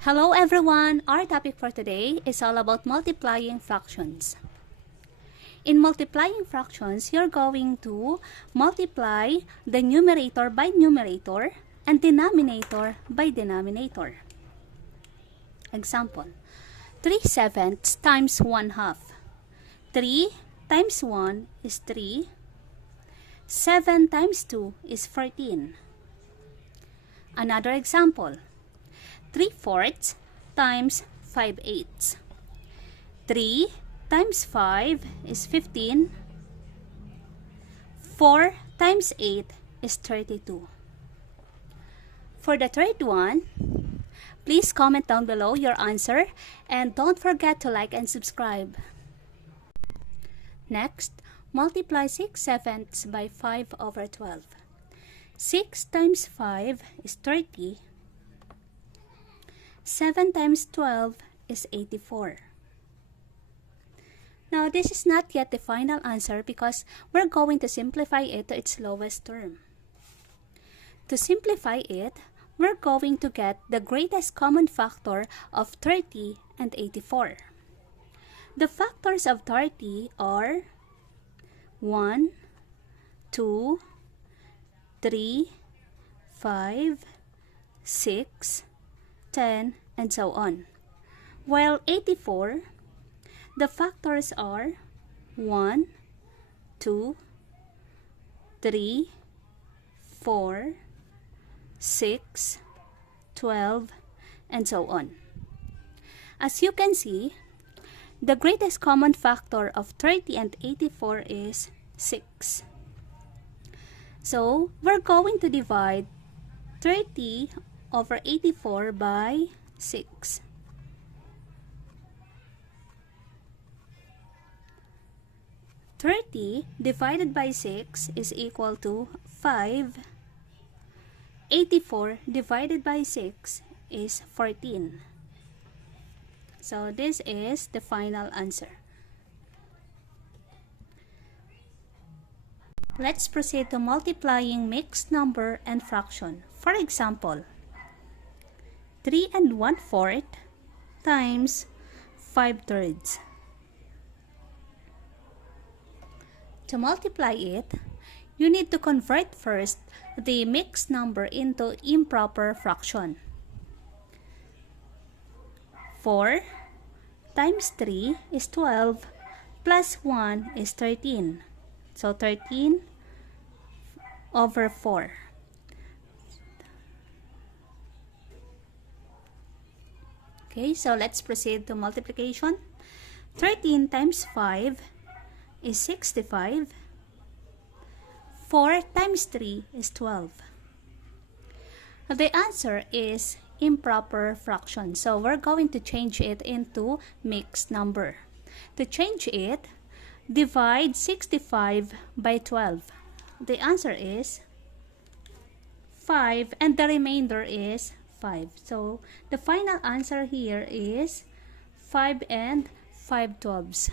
Hello everyone! Our topic for today is all about multiplying fractions. In multiplying fractions, you're going to multiply the numerator by numerator and denominator by denominator. Example, 3/7 times 1/2. 3 times 1 is 3. 7 times 2 is 14. Another example, 3/4 times 5/8. 3 times 5 is 15. 4 times 8 is 32. For the third one, please comment down below your answer and don't forget to like and subscribe. Next, multiply 6/7 by 5/12. 6 times 5 is 30. 7 times 12 is 84. Now, this is not yet the final answer because we're going to simplify it to its lowest term. To simplify it, we're going to get the greatest common factor of 30 and 84. The factors of 30 are 1, 2, 3, 5, 6, 10, and so on. While 84, the factors are 1, 2, 3, 4, 6, 12, and so on. As you can see, the greatest common factor of 30 and 84 is 6. So, we're going to divide 30 over 84 by 6. "30 divided by 6 is equal to 5. 84 divided by 6 is 14. So this is the final answer. Let's proceed to multiplying mixed number and fraction. For example, 3 1/4 times 5/3. To multiply it, you need to convert first the mixed number into improper fraction. 4 times 3 is 12 plus 1 is 13. So 13 over 4. Okay, so let's proceed to multiplication. 13 times 5 is 65. 4 times 3 is 12. The answer is improper fraction. So we're going to change it into mixed number. To change it, divide 65 by 12. The answer is 5 and the remainder is 5. So the final answer here is 5 and 5/12.